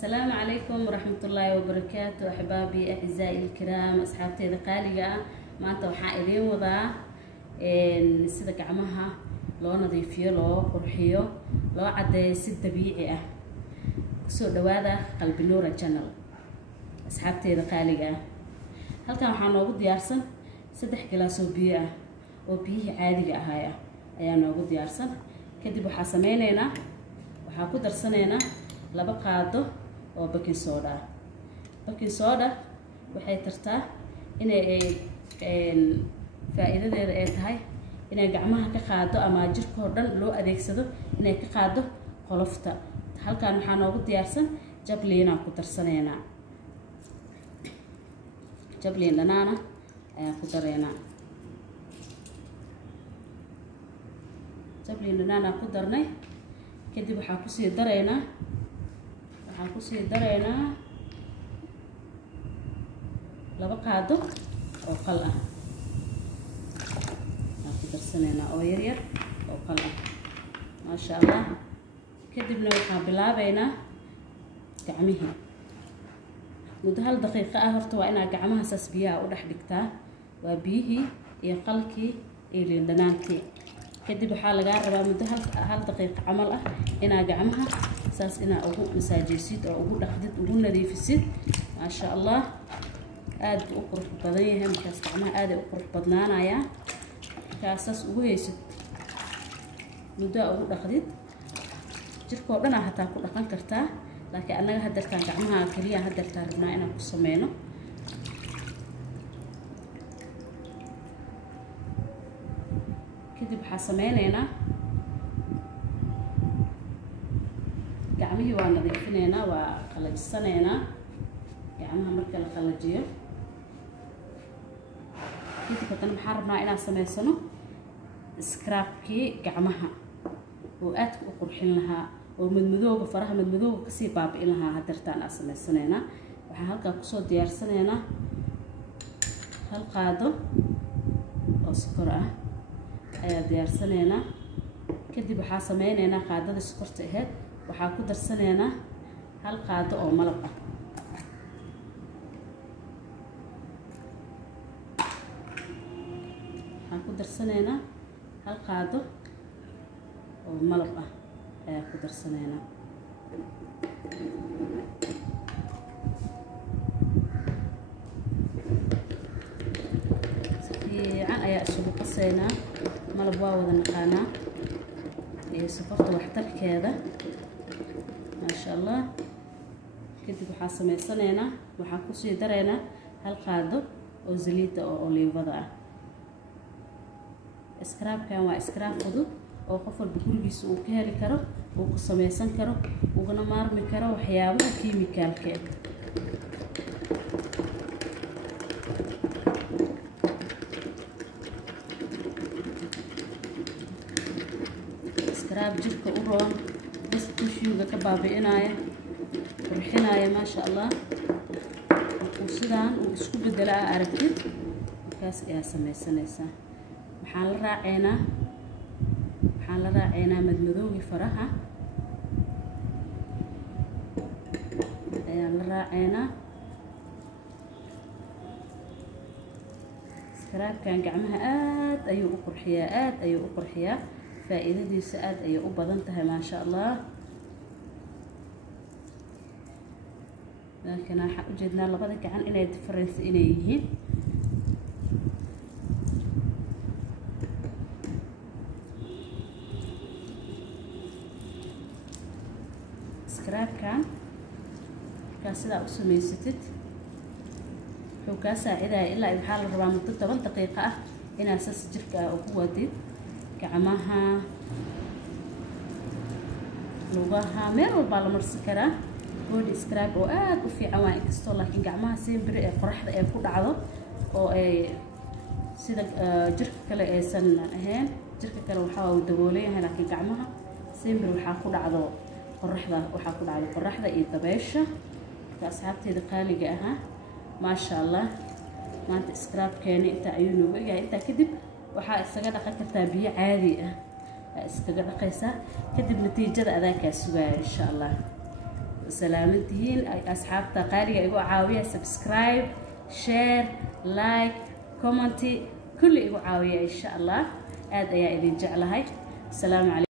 السلام عليكم ورحمة الله وبركاته أحبابي أعزائي الكرام أصحابتي الغالية ما أنت وحائلين وضع سيدا gacmaha loo nadiifiyo loo qurxiyo loo cadeeyo si dabiici ah soo dhawaada qalbi nuura channel asxaabteeda qaaliga ah halkan waxaan noogu diyaarsan 3 galaas oo biyo ah oo biyihii caadiga ahaa ayaa noogu diyaarsan kadib waxaa sameeynaa waxaa ku darsanaynaa 2 qaado oo baking soda waxay tartaa inay faa'iidadeeda ay tahay inay gacmaha ka qaado ama jirka oo dhan loo adeegsado inay ka qaado qolofta halkan waxaa noogu diyaarsan jabliina ku darsanaynaa jabliin dhanaana ayaa ku dareynaa jabliin dhanaana ku darnay kadib waxaa ku sii dareynaa 2 qaado oo qal ah darsanayna oo yar oo qal ah ma sha Allah kadibna waxaan bilaabaynaa gacmihii muddo 1 daqiiqo ah horta waa inaa gacmaha saas biyaha u dhex dhigtaa waa biyihii iyo qalkii iyo liin dhanaantii kadib waxaa laga rabaa muddo 1 daqiiqo camal ah inaa gacmaha saas inaa ugu masaajisid oo ugu dhaqdid ugu nadiifisid ma sha Allah aad u qurux badan yahay markaas gacmaha aad u qurux badnaanaya kaasas ugu haysid muddo ugu dhaqdid jirka oo dhan hataa ku dhaqan kartaa laakiin anaga hadartaan gacmaha kaliya hadartaan rabnaa inaan ku sameeyno kadib waxaa sameynaynaa gacmihii waa nadiifinaynaa waa qalajisanaynaa gacmaha marka la qalajiyo kadib haddana waxaan rabnaa inaan sameysano scrubkii gacmaha oo aad u qurxin lahaa oo madmadowga faraha madmadowga kasii baabi'in lahaa hadartaan aan sameysanaynaa waxaan halkaa kusoo diyaarsanaynaa 1 qaado oo sokor ah ayaa diyaarsanaynaa kadib waxaa sameynaynaa qaadada sokorta ahayd waxaa ku darsanaynaa 1 qaado oo malab ah waxaan ku darsanaynaa 1 qaado oo malab ah ayaa ku darsanaynaa fiican ayaa isugu qasaynaa malab waa wada naqaanaa iyo sokorta waxtarkeeda ma sha Allah kadib waxaa sameysanaynaa waxaa ku sii dareynaa 1 qaado oo saliida oo oliivada ah scrubkan waa scrub fudud oo qof walba gurigiisa uu ka heli karo uu ku sameysan karo uguna maarmi karo waxyaabaha kiimikaalka scrub jirka u roon tissuega ka baabi'inaya qurxinaya ma sha Allah sidaan uu isku bedelaa aragtid kaas ayaa sameysanaysaa waxaan la raacaynaa madmadowgii faraha ayaan la raacaynaa scrubkan gacmaha aad ayuu u qurxiyaa faa'iidadiisa aad ayay u badan tahay ma sha Allah laakiin waxaan u jeednaa labada gacan inay difference inay yihiin scrubkan markaa sidaa u samaysatid wuxuu kaa saacidaya ilaa waxaa la rabaa muddo 10 daqiiqo ah inaad saas jirka ugu wadid gacmaha lugaha meel walbaa la marsan karaa body scrub oo aad u fiican waa inkastoo laakiin gacmaha simbiri ee qoraxda ee ku dhacdo oo ay sida jirka kale aysan ahayn jirka kale waxaa uu dabooleeyahay laakiin gacmaha simbiri waxaa ku dhacdo qoraxda iyo dabeesha asxaabteeda qaaliga ah ma sha Allah maanta scrubkeena inta ayuu noogu yahay inta kadib waxaa isaga dhaqan kartaa biyo caadi ah iskaga dhaqaysaa kadib natiijada adaa ka sugaya insha Allah salaamantihiin asxaabta qaaliga igu caawiya subscribe share like comment kulli igu caawiya insha Allah aad ayaa idin jeclahay. Assalaamu calaykum.